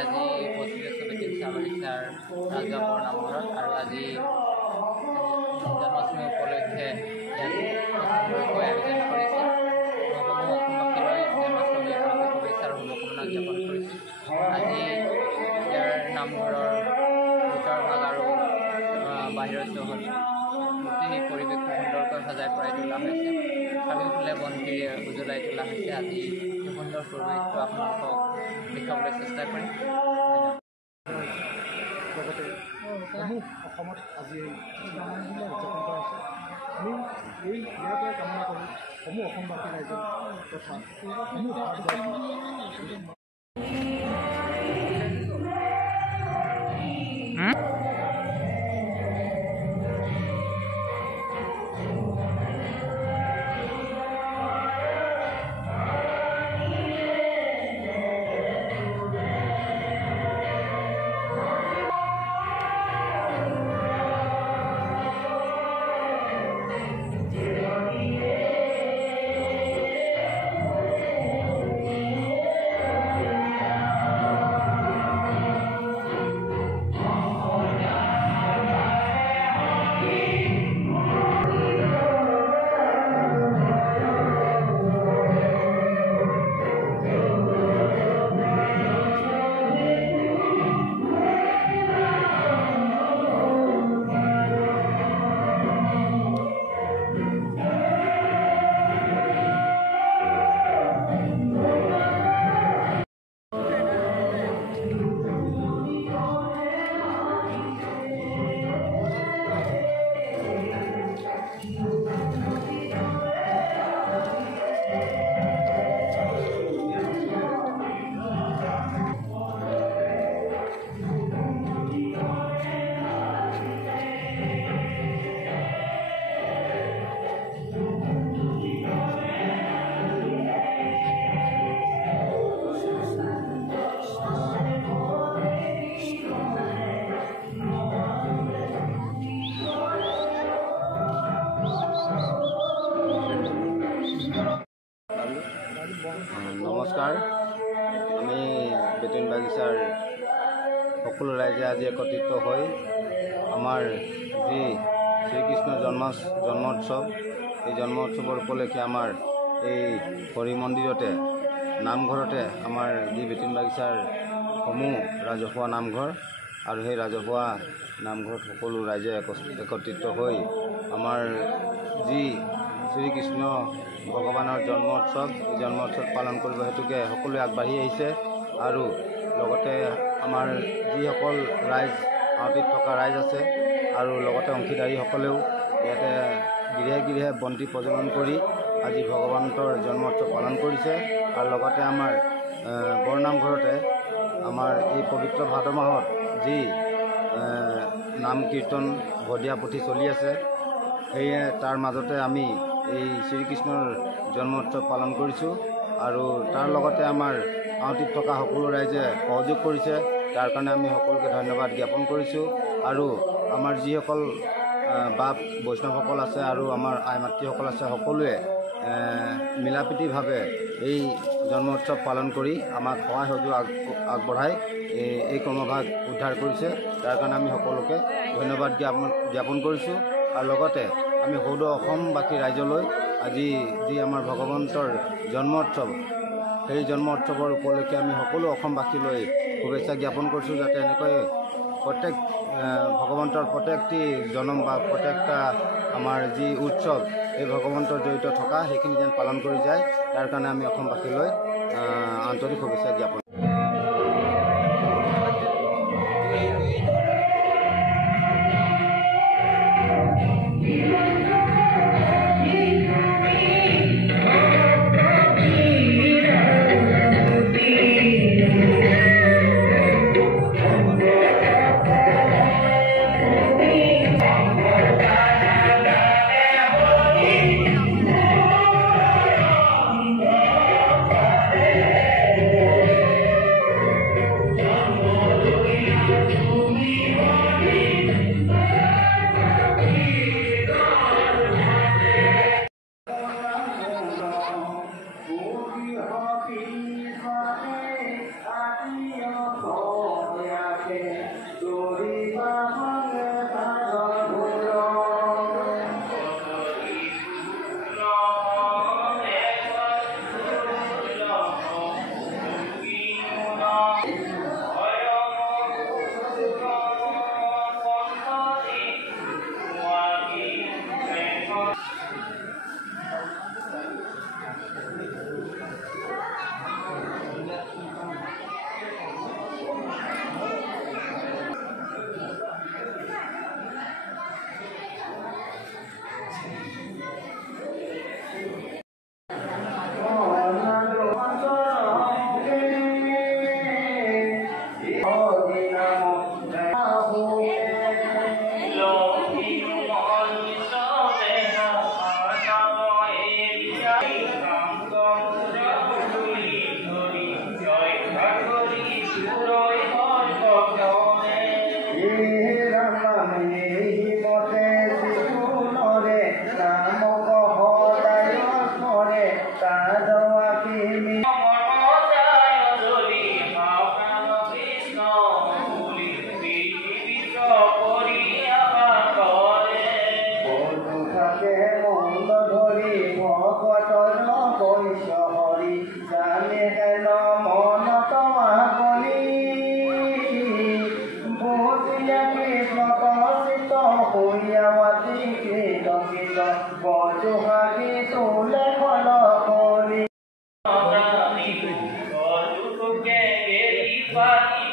আজি উপস্থিত আছোঁ বেটিংচা বাগিচাৰ ৰাজগাঁৱৰ নামঘৰত আৰু আজি জন্মাষ্টমী উপলক্ষে ইয়াত সুন্দৰকৈ আয়োজন কৰিছে। অসমবাসীলৈ জন্মাষ্টমী উপলক্ষে শুভেচ্ছা আৰু শুভকামনা জ্ঞাপন কৰিছোঁ। আজি ইয়াৰ নামঘৰৰ ভিতৰ ভাগ আৰু বাহিৰৰ চৌহদ গোটেই পৰিৱেশ সুন্দৰকৈ সজাই পৰাই তোলা হৈছে। চাৰিওফালে বন্তিৰে উজ্বলাই তোলা হৈছে। আজি সুন্দৰ পৰিৱেশটো আপোনালোকক দেখাবলৈ চেষ্টা কৰিম। লগতে অসমত আজি উদযাপন কৰা হৈছে। আমি ইয়াৰ পৰাই কামনা কৰোঁ সমূহ অসমবাসী ৰাইজে তথা সমূহ ভাৰতবৰ্ষ নমস্কাৰ। আমি বেটিং বাগিচাৰ সকলো ৰাইজে আজি একত্ৰিত হৈ আমাৰ যি শ্ৰীকৃষ্ণৰ জন্মোৎসৱ, এই জন্মোৎসৱৰ উপলক্ষে আমাৰ এই হৰি মন্দিৰতে নামঘৰতে আমাৰ যি বেটিং বাগিচাৰ সমূহ ৰাজহুৱা নামঘৰ আৰু সেই ৰাজহুৱা নামঘৰত সকলো ৰাইজে একত্ৰিত হৈ আমাৰ যি শ্ৰীকৃষ্ণ ভগৱানৰ জন্মোৎসৱ, এই জন্মোৎসৱ পালন কৰিব হেতুকে সকলোৱে আগবাঢ়ি আহিছে। আৰু লগতে আমাৰ যিসকল ৰাইজ আউটিত থকা ৰাইজ আছে আৰু লগতে অংশীদাৰীসকলেও ইয়াতে গৃহে গৃহে বন্তি প্ৰজ্বলন কৰি আজি ভগৱন্তৰ জন্মোৎসৱ পালন কৰিছে। আৰু লগতে আমাৰ বৰনামঘৰতে আমাৰ এই পবিত্ৰ ভাদ মাহত যি নাম কীৰ্তন ভদীয়া পুথি চলি আছে, সেয়ে তাৰ মাজতে আমি এই শ্ৰীকৃষ্ণৰ জন্মোৎসৱ পালন কৰিছোঁ। আৰু তাৰ লগতে আমাৰ আউটিত থকা সকলো ৰাইজে সহযোগ কৰিছে, তাৰ কাৰণে আমি সকলোকে ধন্যবাদ জ্ঞাপন কৰিছোঁ। আৰু আমাৰ যিসকল বাপ বৈষ্ণৱসকল আছে আৰু আমাৰ আই মাতৃসকল আছে, সকলোৱে মিলাপ্ৰীতিভাৱে এই জন্মোৎসৱ পালন কৰি আমাক সহায় সহযোগ আগবঢ়াই এই কৰ্মভাগ উদ্ধাৰ কৰিছে। তাৰ কাৰণে আমি সকলোকে ধন্যবাদ জ্ঞাপন কৰিছোঁ। আৰু লগতে আমি সৌদ অসমবাসী ৰাইজলৈ আজি যি আমাৰ ভগৱন্তৰ জন্মোৎসৱ, সেই জন্মোৎসৱৰ উপলক্ষে আমি সকলো অসমবাসীলৈ শুভেচ্ছা জ্ঞাপন কৰিছোঁ, যাতে এনেকৈ প্ৰত্যেক ভগৱন্তৰ প্ৰত্যেকটি জন্ম বা প্ৰত্যেকটা আমাৰ যি উৎসৱ এই ভগৱন্তৰ জড়িত থকা সেইখিনি যেন পালন কৰি যায়, তাৰ কাৰণে আমি অসমবাসীলৈ আন্তৰিক শুভেচ্ছা জ্ঞাপন জয় হিন্দ।